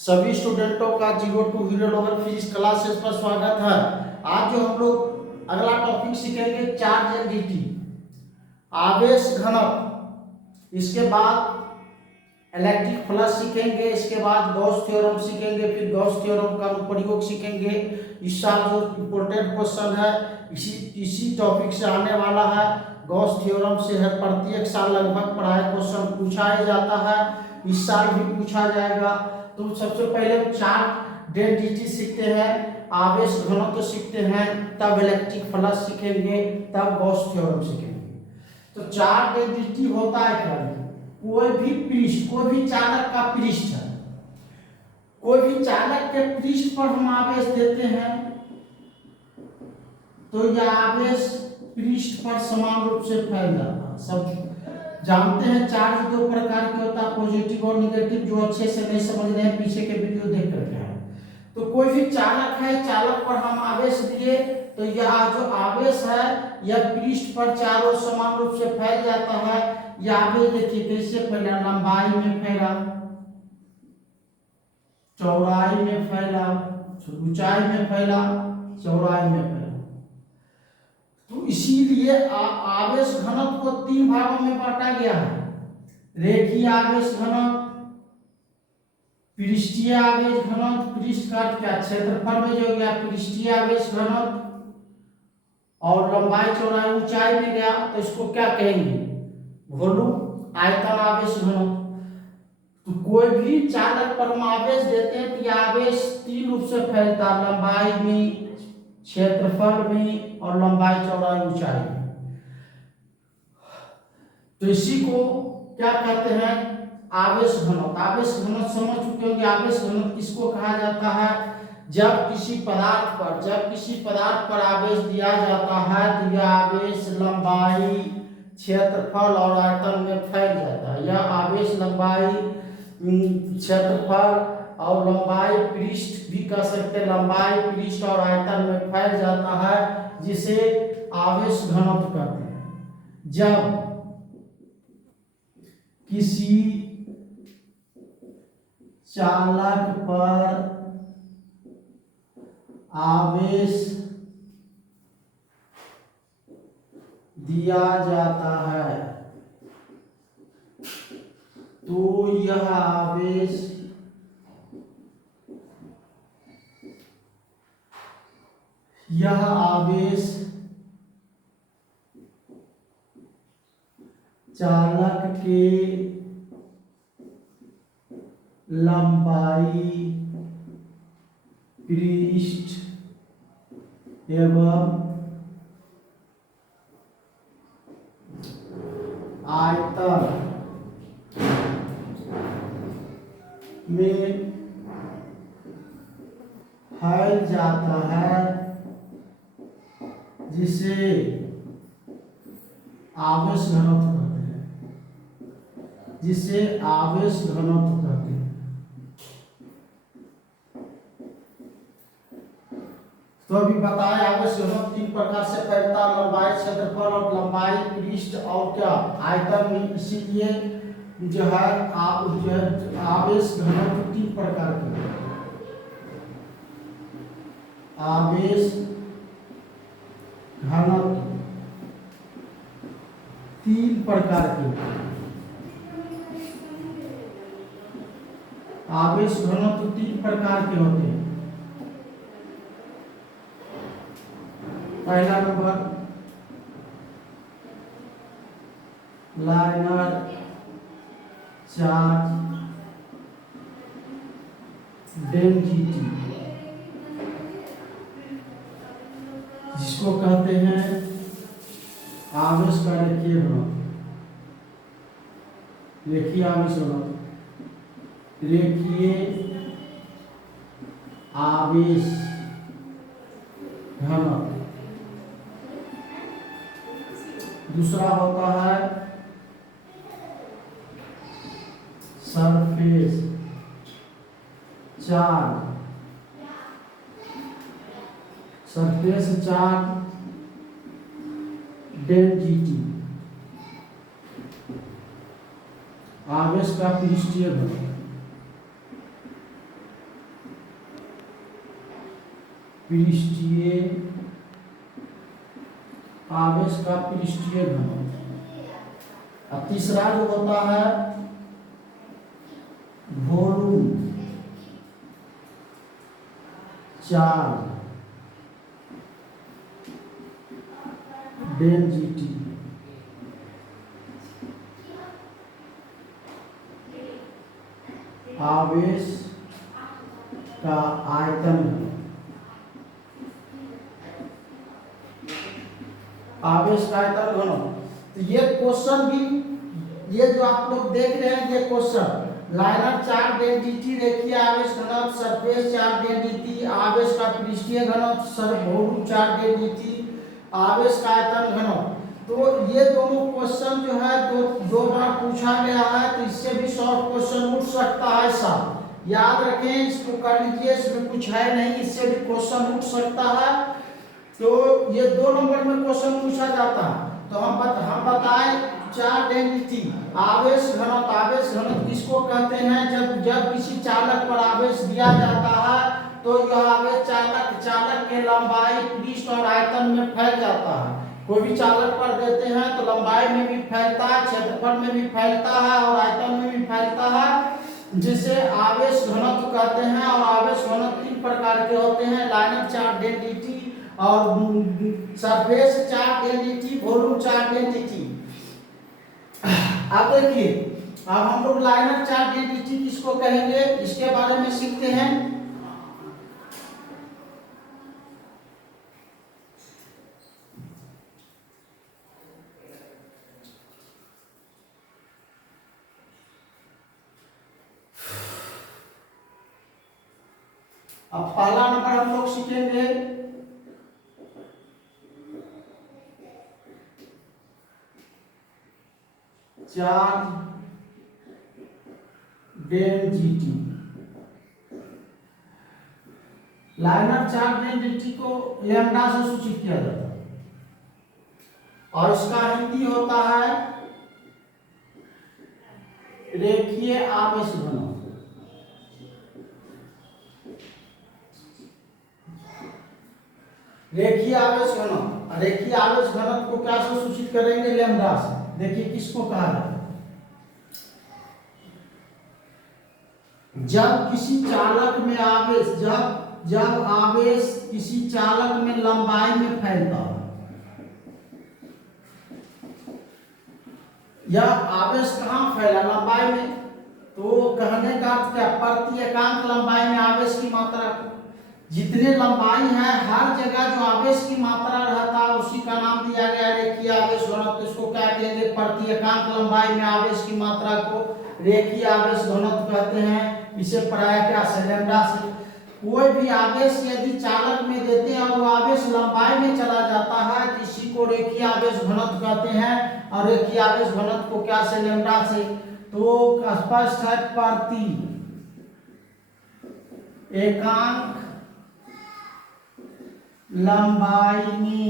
सभी स्टूडेंटों का zero to hero level physics classes पर स्वागत है। आज जो हम लोग अगला टॉपिक सीखेंगे चार्ज एंड dt, आवेश घनत्व। इसके बाद इलेक्ट्रिक फ्लक्स सीखेंगे, इसके बाद गॉस थ्योरम सीखेंगे, फिर गॉस थ्योरम का अनुप्रयोग सीखेंगे। इस साल जो इम्पोर्टेंट क्वेश्चन है इसी टॉपिक से आने वाला है। गॉस थ्योरम से है, प्रत्येक साल लगभग पढ़ाई क्वेश्चन पूछा ही जाता है, इस साल भी पूछा जाएगा। तो सबसे पहले चार्ज डेल dt सीखते हैं, आवेश घनत्व सीखते हैं, तब इलेक्ट्रिक फ्लक्स सीखेंगे, तब गॉस थ्योरम सीखेंगे। तो चार्ज डेल dt होता है क्या? कोई भी पृष्ठ, कोई भी चालक का पृष्ठ है, कोई भी चालक के पृष्ठ पर हम आवेश देते हैं तो यह आवेश पृष्ठ पर समान रूप से फैल जाता है। सब जानते हैं चार्ज दो प्रकार के होता है, पॉजिटिव और निगेटिव। जो अच्छे से नहीं समझ रहे हैं पीछे के वीडियो देख करके हैं। तो कोई भी चालक है, चालक पर हम आवेश दिए तो यह जो आवेश है यह पृष्ठ पर चारों समान रूप से फैल जाता है। यह आवेश देखिए कैसे फैला, लंबाई में फैला, चौड़ाई में फैला, ऊंचाई में फैला, चौड़ाई में फैला। तो इसीलिए आवेश घनत्व को तीन भागों में बांटा गया है। रेखीय आवेश घनत्व, पृष्ठीय आवेश घनत्व, पृष्ठ का क्या क्षेत्रफल में जो गया पृष्ठीय आवेश घनत्व, और लंबाई चौड़ाई ऊंचाई में गया तो इसको क्या कहेंगे? वॉल्यूम आयतन आवेश घनत्व। तो कोई भी चालक पर हम आवेश देते हैं तो यह आवेश तीन रूप से फैलता है, लंबाई में, क्षेत्रफल में और लंबाई चौड़ाई ऊंचाई में। तो इसी को क्या कहते हैं? आवेश घनत्व। आवेश घनत्व समझ चुके होंगे। आवेश घनत्व किसको कहा जाता है? जब किसी पदार्थ पर आवेश दिया जाता है तो यह आवेश लंबाई, क्षेत्रफल और आयतन में फैल जाता है। यह आवेश लंबाई, क्षेत्रफल और लंबाई, पृष्ठ भी कह सकते हैं, लंबाई, पृष्ठ और आयतन में फैल जाता है, जिसे आवेश घनत्व कहते हैं। जब किसी चालक पर आवेश दिया जाता है तो यह आवेश चालक के लंबाई, पृष्ठ एवं आयतन में फैल जाता है, जिसे आवेश घनत्व कहते हैं, जिसे आवेश घनत्व कहते हैं। तो अभी बताया आवेश घनत्व तीन प्रकार से फैलता है, लंबाई, क्षेत्रफल और लंबाई, पृष्ठ और क्या आयतन में। इसीलिए जो है आवेश घनत्व तीन प्रकार के, आवेश घनत्व तीन प्रकार के, आवेश घनत्व तीन प्रकार के होते हैं। पहला नंबर लाइनर चार्ज डेंसिटी, जिसको कहते हैं आवेश का रेखीय घनत्व। रेखीय आवेश घनत्व, रेखीय आवेश घनत्व। दूसरा होता है surface charge, surface charge density, आवेश का पृष्ठीय घनत्व। पृष्ठीय आवेश का पृष्ठीय घनत्व। और तीसरा जो होता है वॉल्यूम चार्ज डेंसिटी। आवेश का आयतन, आवेश का आयतन घनत्व। तो ये क्वेश्चन भी, ये जो आप लोग देख रहे हैं ये क्वेश्चन, लाइनर चार्ज डेंसिटी, रेखीय आवेश घनत्व, सरफेस चार्ज डेंसिटी, आवेश का पृष्ठीय घनत्व, वॉल्यूम चार्ज डेंसिटी, आवेश का आयतन घनत्व। तो ये दोनों क्वेश्चन जो है दो बार पूछा गया है, तो इससे भी शॉर्ट क्वेश्चन उठ सकता है। साहब याद रखें, इसको कर लीजिए, इसमें कुछ है नहीं, इससे भी क्वेश्चन उठ सकता है। तो ये 2 नंबर में क्वेश्चन पूछा जाता है। तो हम बताएं चार्ज डेंसिटी, आवेश घनत्व। आवेश घनत्व किसको कहते हैं? जब किसी चालक पर आवेश दिया जाता है तो यह आवेश चालक के लंबाई, पृष्ठ और आयतन में फैल जाता है। कोई भी चालक पर देते हैं तो लंबाई में भी फैलता है, क्षेत्रफल में भी फैलता है और आयतन में भी फैलता है, जिसे आवेश घनत्व कहते हैं। और आवेश घनत्व 3 प्रकार के होते हैं, लाइनर चार्ज डेंसिटी और surface charge density, volume charge density. अब देखिए, अब हम लोग लाइनर चार्ज डेंसिटी किसको कहेंगे इसके बारे में सीखते हैं। अब पहला नंबर हम लोग सीखेंगे charge density. Liner charge density को लैम्डा से सूचित किया जाता है और इसका हिंदी होता है रेखीय आवेश घनत्व। रेखीय आवेश घनत्व, रेखीय आवेश घनत्व को क्या से सूचित करेंगे? लैम्डा से। देखिए किसको कहा जाता है? जब किसी चालक में आवेश, जब आवेश किसी चालक में लंबाई में फैलता है, यह आवेश कहाँ फैला? लंबाई में। तो कहने का अर्थ क्या? प्रति एकांक लंबाई में आवेश की मात्रा, जितने लंबाई है हर जगह जो आवेश की मात्रा रहता है उसी का नाम दिया गया रेखीय आवेश घनत्व। इसको क्या कहेंगे? प्रति एकांक लंबाई में आवेश की मात्रा को रेखीय आवेश घनत्व कहते हैं। इसे प्रायः क्या से? लैम्डा से। कोई भी आवेश यदि चालक में देते हैं और वो आवेश लंबाई में चला जाता है तो इसी को रेखीय आवेश घनत्व कहते हैं। और रेखीय आवेश घनत्व को क्या से? लैम्डा से। तो स्पष्ट है, प्रति एकांक लंबाई में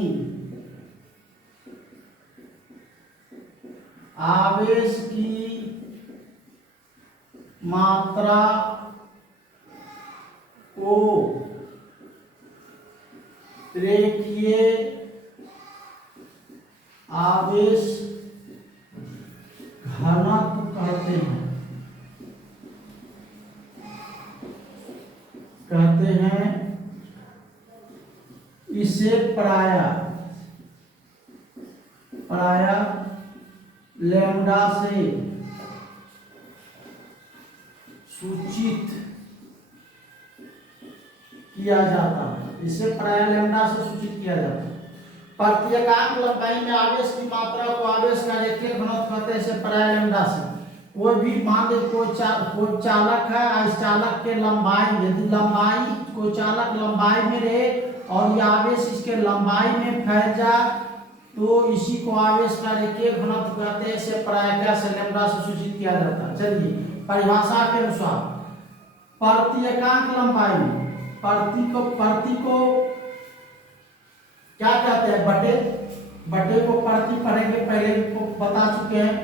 आवेश की मात्रा को रेखीय आवेश घनत्व कहते हैं। इसे प्रायः लैम्डा से सूचित किया जाता है। इसे प्रायः लैम्डा से सूचित किया जाता है। प्रति एकांक लंबाई में आवेश की मात्रा को आवेश का रेखीय घनत्व कहते हैं, इसे प्रायः लैम्डा से। कोई भी मान लीजिए कोई चालक है, इस चालक के लंबाई, यदि लंबाई कोई चालक लंबाई में रहे और ये आवेश इसके लंबाई में फैल जाए तो इसी को आवेश का रेखीय घनत्व कहते हैं। इसे प्रायः क्या से? लैम्डा से सूचित किया जाता है। चलिए परिभाषा के अनुसार प्रति एकांक लंबाई में प्रति को क्या कहते हैं? बटे को प्रति पढ़ेंगे, पहले को बता चुके हैं।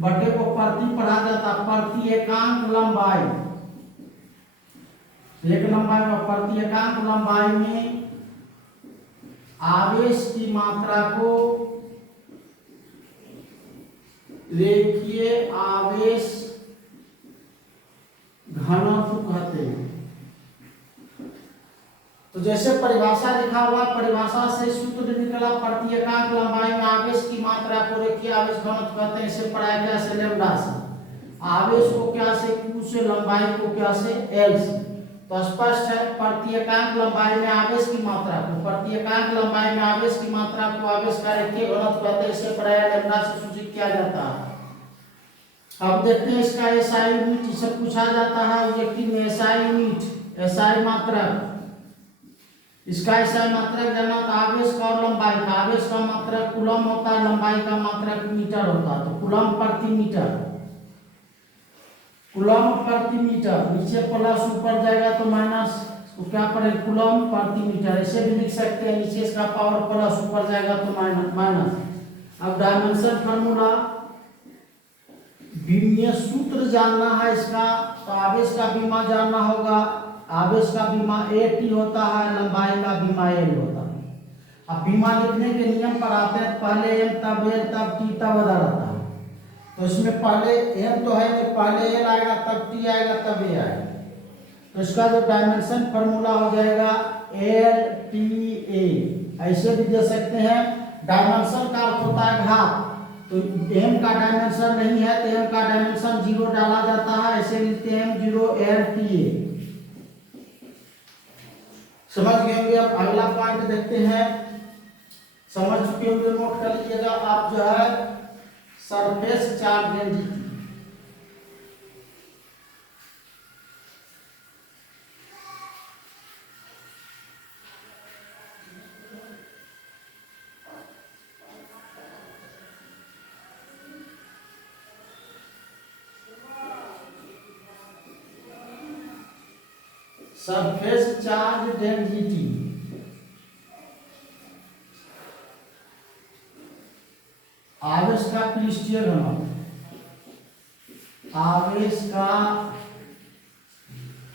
बटे को प्रति पढ़ा जाता है। प्रति एकांक लंबाई, एक लंबाई में प्रति एकांक लंबाई में आवेश की मात्रा को रेखीय आवेश घनत्व कहते हैं। तो जैसे परिभाषा लिखा हुआ, परिभाषा से सूत्र निकला, प्रति एकांक लंबाई में आवेश की मात्रा को रेखीय आवेश घनत्व कहते हैं। इसे पढ़ाया गया से लैम्डा से, आवेश को क्या से q से, लंबाई को क्या से l से। तो स्पष्ट है, प्रति एकांक लंबाई में आवेश की मात्रा को, प्रति एकांक लंबाई में आवेश की मात्रा को आवेश का रेखीय घनत्व कहते हैं। इसे पढ़ाया लैम्डा से सूचित किया जाता है। अब देखते हैं इसका एसआई यूनिट, इसे पूछा जाता है ऑब्जेक्टिव में। एसआई यूनिट, एसआई मात्रक, इसका एसआई मात्रक जानना तो आवेश का और लंबाई का। आवेश का मात्रक कूलम होता है, लंबाई का मात्रक मीटर होता है। तो कूलम प्रति मीटर, कूलम प्रति मीटर, नीचे प्लस ऊपर जाएगा तो माइनस, तो क्या पड़ेगा कूलम प्रति मीटर। ऐसे भी लिख सकते हैं, नीचे इसका पावर प्लस ऊपर जाएगा तो माइनस। अब डायमेंशन फार्मूला, विमीय सूत्र जानना है इसका, तो आवेश का विमा जानना होगा। आवेश का विमा AT होता है, लंबाई का विमा L होता है। अब विमा लिखने के नियम पर आते हैं, पहले M तब L तब T तब अदा रहता है। तो इसमें पहले M तो है, तो पहले L आएगा तब T आएगा तब A आएगा। तो इसका जो डायमेंशन फार्मूला हो जाएगा LTA। ऐसे भी दे सकते हैं, डायमेंशन का अर्थ होता है घात। तो m का डायमेंशन नहीं है तो m का डायमेंशन 0 डाला जाता है, ऐसे लिखते हैं m0 LTA। समझ गए होंगे। अब अगला पॉइंट देखते हैं, समझ चुके होंगे, नोट कर लीजिएगा आप जो है surface charge density. Surface charge density, आवेश का पृष्ठीय घनत्व, आवेश का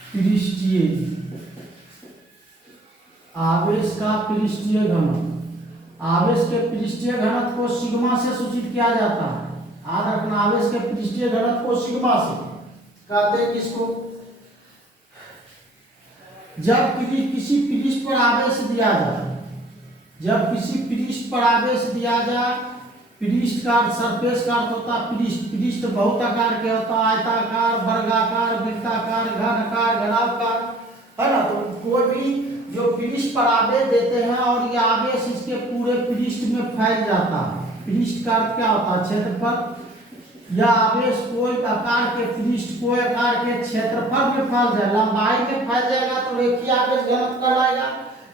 पृष्ठीय, आवेश का पृष्ठीय घनत्व। आवेश के पृष्ठीय घनत्व को सिग्मा से सूचित किया जाता है। याद रखना, आवेश के पृष्ठीय घनत्व को सिग्मा से कहते हैं। किसको? जब किसी पृष्ठ पर आवेश दिया जाए, जब किसी पृष्ठ पर आवेश दिया जाए, पृष्ठ का सरफेस का अर्थ होता है पृष्ठ। पृष्ठ बहुत आकार के होता है, आयताकार, वर्गाकार, वृत्ताकार, घनाकार, घनाकार, है ना। तो कोई भी जो पृष्ठ पर आवेश देते हैं और ये आवेश इसके पूरे पृष्ठ में फैल जाता है। पृष्ठ का अर्थ क्या होता है? क्षेत्रफल। या आवेश कोई आकार के पृष्ठ, कोई आकार के क्षेत्रफल में फैल जाए, लंबाई में फैल जाएगा तो रेखीय आवेश घनत्व कहलाएगा।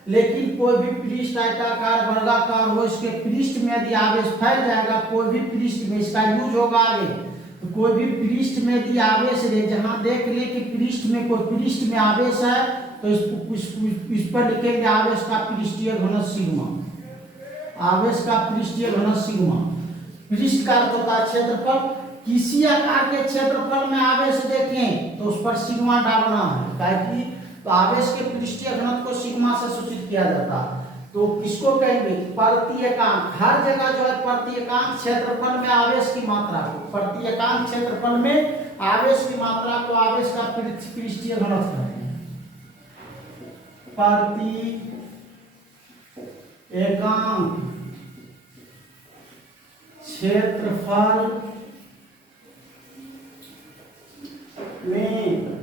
लेकिन कोई भी पृष्ठ आयताकार, वर्गाकार हो, इसके पृष्ठ में यदि आवेश फैल जाएगा, कोई भी पृष्ठ में, इसका यूज होगा आगे, तो कोई भी पृष्ठ में यदि आवेश रहे, जहां देख ले कि पृष्ठ में कोई पृष्ठ में आवेश है, तो इस पर लिखेंगे आवेश का पृष्ठीय घनत्व सिग्मा। आवेश का पृष्ठीय घनत्व सिग्मा। पृष्ठ का अर्थ होता है क्षेत्रफल। किसी आकार के क्षेत्रफल में आवेश देखें तो उस पर सिग्मा डालना है, ताकि तो आवेश के पृष्ठीय घनत्व को सिग्मा से सूचित किया जाता है। तो किसको कहेंगे? प्रति एकांक। हर जगह जो है प्रति एकांक क्षेत्रफल में आवेश की मात्रा को, प्रति एकांक क्षेत्रफल में आवेश की मात्रा को आवेश का पृष्ठीय घनत्व कहते हैं। प्रति एकांक क्षेत्रफल में,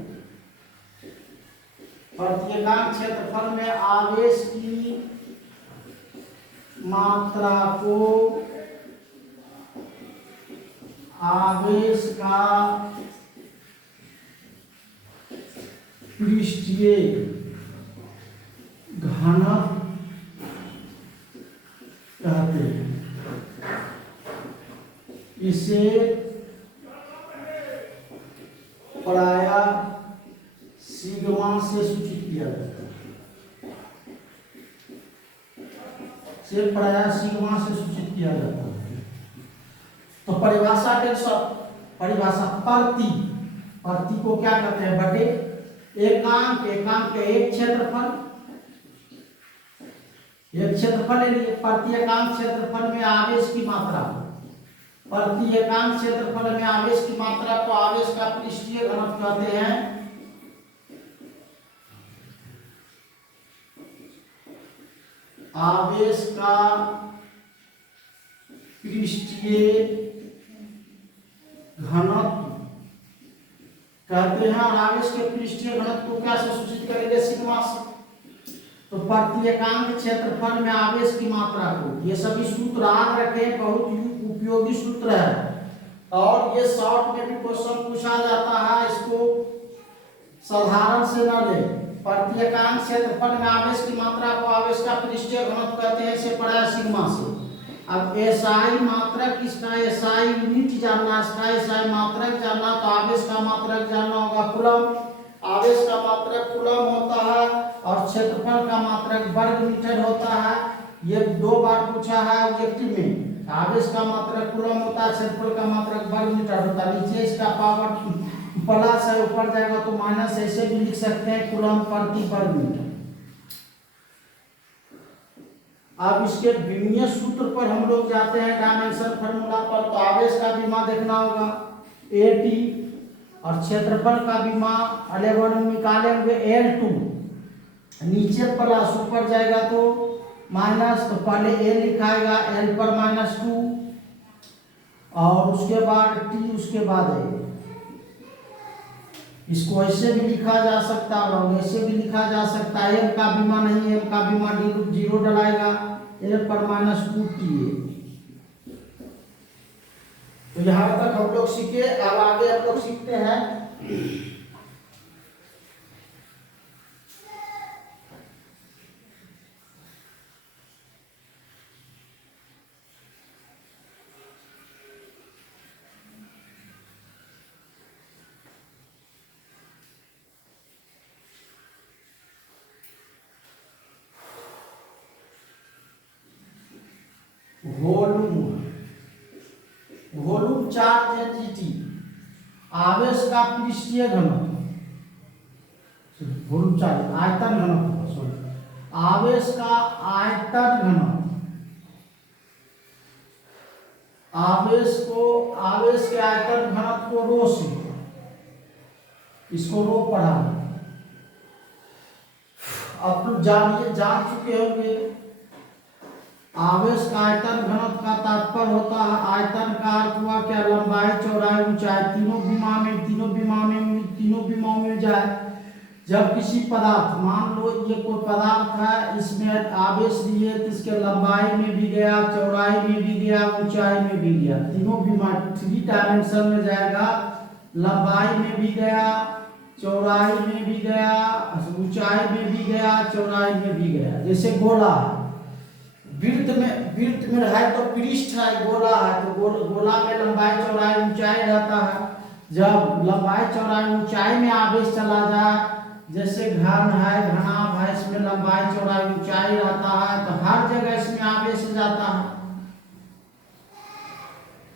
प्रति एकांक क्षेत्रफल में आवेश की मात्रा को आवेश का पृष्ठीय घनत्व कहते हैं। इसे प्राया सिग्मा से सूचित किया जाता है। से प्राया सिग्मा से सूचित किया जाता है। तो परिभाषा के सब, परिभाषा प्रति, प्रति को क्या कहते हैं? बटे एकांक, एकांक के एक क्षेत्रफल, एक क्षेत्रफल ले लिए, प्रति एकांक क्षेत्रफल में आवेश की मात्रा, प्रति एकांक क्षेत्रफल में आवेश की मात्रा को आवेश का पृष्ठीय घनत्व कहते हैं। आवेश का पृष्ठीय घनत्व कहते हैं। और आवेश के पृष्ठीय घनत्व को क्या से सूचित करेंगे? सिग्मा से। तो प्रति एकांक क्षेत्रफल में आवेश की मात्रा को, ये सभी सूत्र याद रखें, बहुत उपयोगी सूत्र है और ये शॉर्ट में भी क्वेश्चन पूछा जाता है, इसको साधारण से न ले। प्रति एकांक क्षेत्रफल में आवेश की मात्रा को आवेश का पृष्ठीय घनत्व कहते हैं, इसे पढ़ा है सिग्मा से। अब एसआई मात्रक, इसका एसआई यूनिट जानना, इसका एसआई मात्रक जानना, तो आवेश का मात्रक जानना होगा कूलम। आवेश का मात्रक कूलम होता है और क्षेत्रफल का मात्रक वर्ग मीटर होता है। ये 2 बार पूछा है ऑब्जेक्टिव में। आवेश का मात्रक कूलम होता है, क्षेत्रफल का मात्रक वर्ग मीटर होता है। नीचे इसका पावर प्लस है, ऊपर जाएगा तो माइनस, ऐसे भी लिख सकते हैं कूलम प्रति वर्ग मीटर। अब इसके विमीय सूत्र पर हम लोग जाते हैं, डायमेंशन फार्मूला पर। तो आवेश का विमा देखना होगा AT और क्षेत्रफल का विमा 11 निकाले हुए L2, नीचे प्लस ऊपर जाएगा तो माइनस। तो पहले A लिखाएगा, L पर -2 और उसके बाद T, उसके बाद A। इसको ऐसे भी लिखा जा सकता है और ऐसे भी लिखा जा सकता है। M का विमा नहीं, M का विमा 0 डलाएगा, L पर -2TA। तो यहाँ तक हम लोग सीखे। अब आगे हम लोग सीखते हैं वॉल्यूम चार्ज डेंसिटी, आवेश का पृष्ठीय घनत्व, वॉल्यूम चार्ज आयतन घनत्व, सॉरी, आवेश का आयतन घनत्व, आवेश के आयतन घनत्व को रो से, इसको रो पढ़ा। अब जान चुके होंगे आवेश का आयतन घनत्व का तात्पर्य होता है, आयतन का अर्थ हुआ क्या? लंबाई, चौड़ाई, ऊंचाई, तीनों विमाओं में जाए। जब किसी पदार्थ, मान लो ये कोई पदार्थ है, इसमें आवेश दिए तो इसके लंबाई में भी गया, चौड़ाई में भी गया, ऊंचाई में भी गया, तीनों विमा 3 डायमेंशन में जाएगा। लंबाई में भी गया, चौड़ाई में भी गया, ऊंचाई में भी गया, चौड़ाई में भी गया। जैसे गोला है, वृत्त में है तो पृष्ठ है, गोला है तो गोला में लंबाई, चौड़ाई, ऊंचाई रहता है। जब लंबाई, चौड़ाई, ऊंचाई में आवेश चला जाए, जैसे घन है, घनाभ है, इसमें लंबाई, चौड़ाई, ऊंचाई रहता है, तो हर जगह इसमें आवेश जाता है।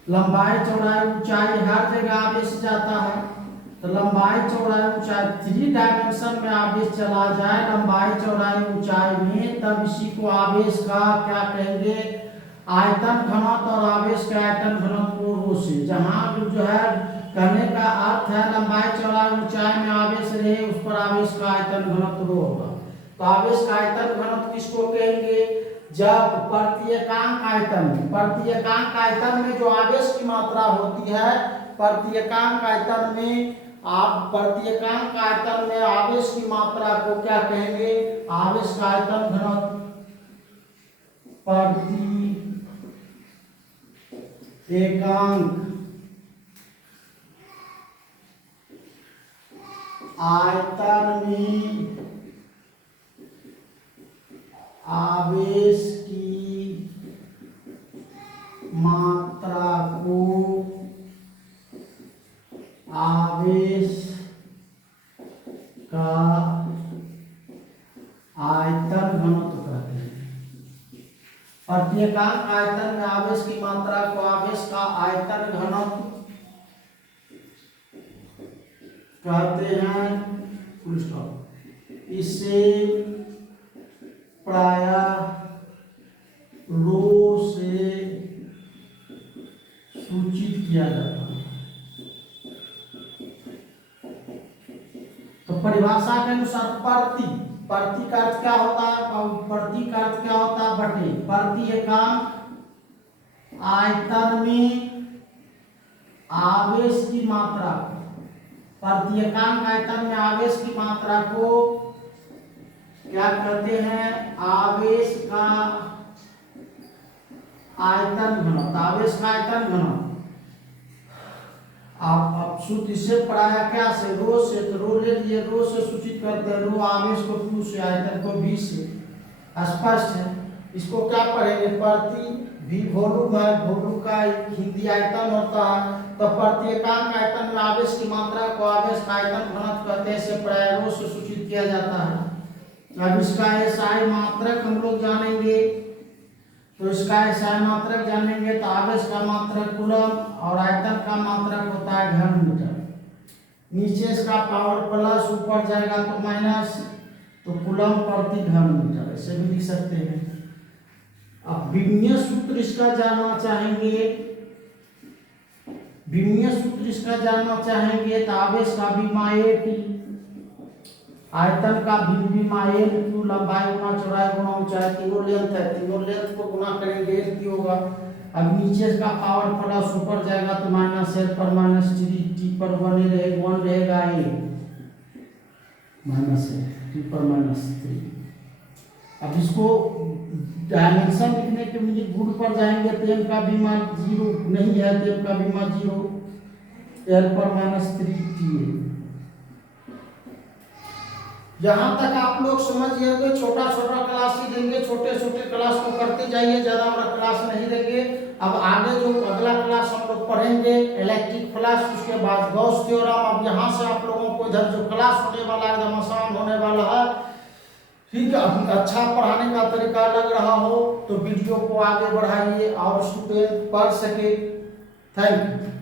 लंबाई, चौड़ाई, ऊंचाई हर जगह आवेश जाता है। तो लंबाई, चौड़ाई, ऊंचाई 3 डायमेंशन में आवेश चला जाए, लंबाई, चौड़ाई, ऊंचाई में, तब इसी को आवेश का क्या कहेंगे? आयतन घनत्व। और आवेश के आयतन घनत्व को रो से, जहां जो है कहने का अर्थ है लंबाई, चौड़ाई, ऊंचाई में आवेश रहे, उस पर आवेश का आयतन घनत्व रो होगा। तो आवेश का आयतन घनत्व किसको कहेंगे? जब प्रति एकांक आयतन में जो आवेश की मात्रा होती है, प्रति एकांक आयतन में आवेश की मात्रा को क्या कहेंगे? आवेश का आयतन घनत्व प्रति एकांक आयतन में आवेश की मात्रा को आवेश का आयतन घनत्व कहते हैं। प्रति एकांक आयतन में आवेश की मात्रा को आवेश का आयतन घनत्व कहते हैं, फुल स्टॉप। इसे प्रायः रो से सूचित किया जाता है। तो परिभाषा के अनुसार प्रति का अर्थ क्या होता है? प्रति का अर्थ क्या होता है? बटे। प्रति एकांक आयतन में आवेश की मात्रा, प्रति एकांक आयतन में आवेश की मात्रा को क्या कहते हैं? आवेश का आयतन घनत्व। आवेश का आयतन घनत्व आप सूत्र इससे पढ़ाया क्या से? रो से। तो रो ले लिए, रो से सूचित करते हैं, रो आवेश को Q से, आयतन को V से। स्पष्ट है। इसको क्या पढ़ेंगे? प्रति V वॉल्यूम है, वॉल्यूम का हिंदी आयतन होता है। तो प्रति एकांक आयतन में आवेश की मात्रा को आवेश का आयतन घनत्व कहते हैं, इसे प्राय रो से सूचित किया जाता है। अब इसका SI मात्रक हम लोग जानेंगे। तो इसका SI मात्रक जानेंगे तो आवेश का मात्रक कूलम और आयतन का मात्रक होता है घन मीटर। नीचे इसका पावर प्लस, ऊपर जाएगा तो माइनस, तो कूलम प्रति घन मीटर ऐसे भी लिख सकते हैं। अब विमीय सूत्र इसका जानना चाहेंगे, विमीय सूत्र इसका जानना चाहेंगे तो आवेश का विमाएटी, आयतन का विमाएल क्यू, लंबाई गुना चौड़ाई गुना ऊंचाई, तीनों लेंथ है, तीनों लेंथ को गुना करेंगे टी होगा। अब नीचे का पावर प्लस, ऊपर जाएगा तो माइनस एल पर माइनस टी पर वन रहेगा, वन रहेगा ए माइनस है टी पर माइनस 3। अब इसको डायमेंशन लिखने के लिए गुण पर जाएंगे तो एम का भी मान 0 नहीं है, तो एम का भी मान 0, एल पर माइनस 3 टी है। यहाँ तक आप लोग समझ जाएंगे। छोटा छोटा क्लास ही देंगे, छोटे छोटे क्लास को करते जाइए, ज्यादा बड़ा क्लास नहीं देंगे। अब आगे जो अगला क्लास हम लोग पढ़ेंगे इलेक्ट्रिक फ्लक्स, उसके बाद गॉस थ्योरम। अब यहाँ से आप लोगों को इधर जो क्लास होने वाला है एकदम आसान होने वाला है, ठीक है। अच्छा पढ़ाने का तरीका लग रहा हो तो वीडियो को आगे बढ़ाइए और स्टूडेंट पढ़ सके। Thank you.